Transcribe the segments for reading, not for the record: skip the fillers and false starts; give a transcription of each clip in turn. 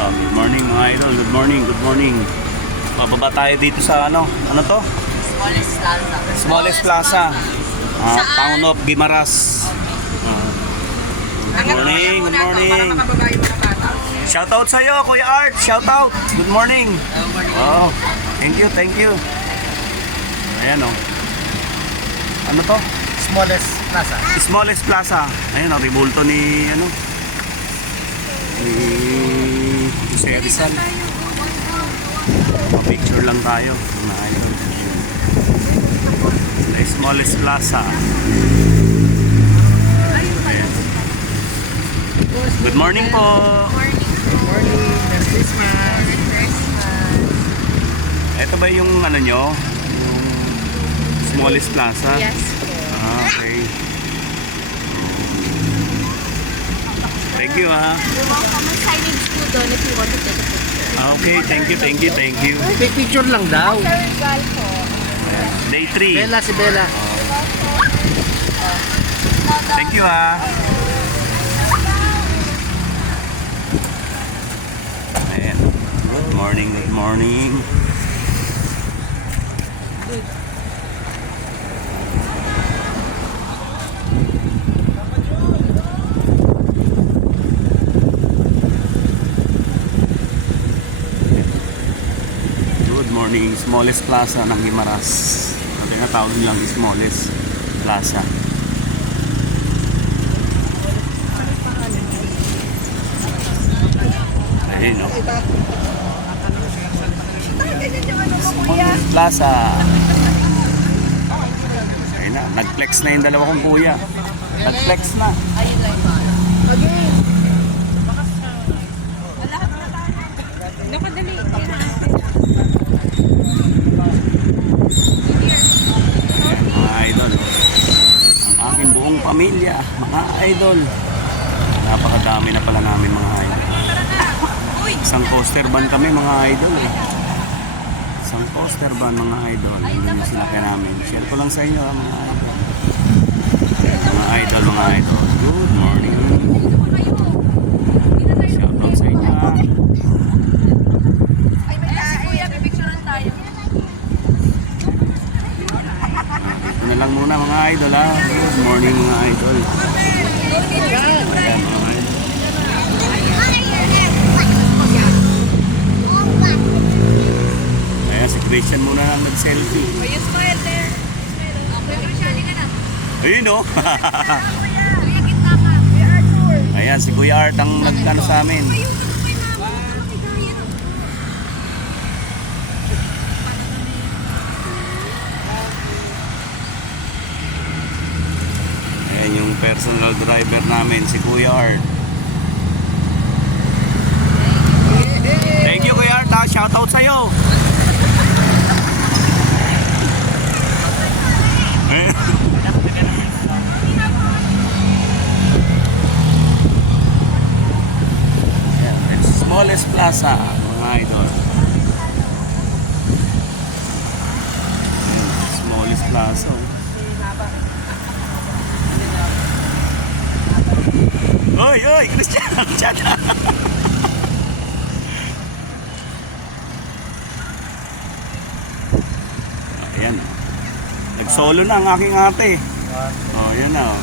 Good morning mga idol. Good morning, good morning. Mababa tayo dito sa ano to? Smallest Plaza. Smallest Plaza. Town of Guimaras. Good morning, good morning. Para makababa yung mga bata. Shoutout sa iyo, Kuya Art. Shoutout. Good morning. Oh, thank you, thank you. Ayan oh. Ano to? Smallest Plaza. Smallest Plaza. Ayan oh, ribulto ni ano? Ni Jose Rizal. Picture lang tayo. Mga idol. The Smallest Plaza. Ayan. Good morning po. Good morning. Merry Christmas. Ito ba yung ano nyo? Yung Smallest Plaza? Yes. Okay. Thank you ha. You're welcome. May signage po doon if you want to take a picture. Okay, thank you, thank you, thank you. Take picture lang daw. Sir Rizal po. Day 3. Bella, si Bella. Thank you ha. Ayan. Good morning, good morning. Good morning, Smallest Plaza ng Guimaras. Ang tinatawag nilang Smallest Plaza. Ayun o. Smallest Plaza. Ayun na, nag-flex na yung dalawa kong kuya. Nag-flex na. Nakadali. Mga idol, ang aking buong pamilya, mga idol. Napakadami na pala namin mga idol. Isang coaster van kami mga idol. Isang coaster van mga idol. Hindi nyo sila kaya namin. Share ko lang sa inyo mga idol. Mga idol, mga idol. Good morning. Shout out sa inyo. Ay, may kasi kuya, pipicturean tayo. Ito na lang muna mga idol ha. Good morning mga idol. Ayan mga idol. Ayan si Christian muna lang nag-selfie. May you smile there. Kuya Cristiani ka na. Ayun o. Kuya, kita ka. Kuya Arthur. Ayan si Kuya Art ang nagkano sa amin. Ayan yung personal driver namin si Kuya Art. Thank you Kuya Art ha. Shoutout sa'yo. Ayan, it's Smallest Plaza mga idol. Ayan, Smallest Plaza oh. Oy, oy, Christian, chat. Ayan. Nag-solo na ang aking ate. Oh, yan na. Oh.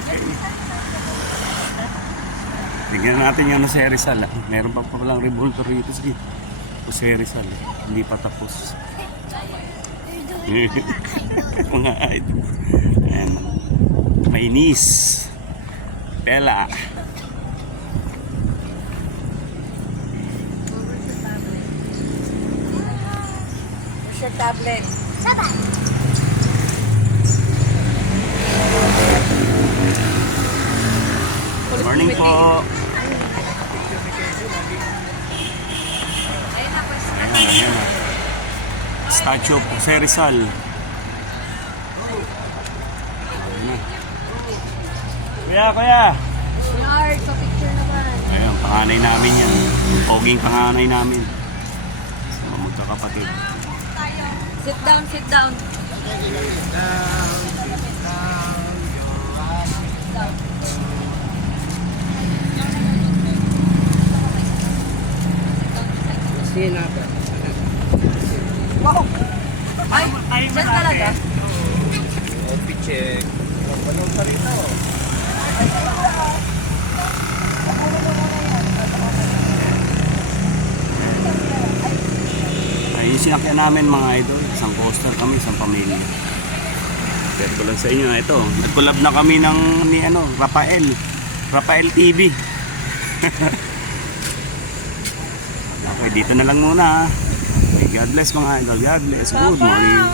Okay. Tignan natin yung si Rizal. Meron pa palang revolver rito. Sige. Si Rizal. Hindi pa tapos. Mga idol. Ayan. May niece. Bella. Where's your tablet? Good morning po. Ayun na po. Ayan, ayan. Statue of Jose Rizal. Kuya, kuya. Lord, pa-picture naman. Ayan, panganay namin yan. Poging panganay namin. Mga magkakapatid. Sit down, sit down. Down. Ay, dyan talaga. Outfit check. Ay, yung sinakyan namin mga idol, isang coaster kami, isang pamilya. Share ko lang sa inyo, ito, nag-collab na kami ni Rafael TV. Okay, dito na lang muna. Okay, God bless mga idol, God bless, good morning.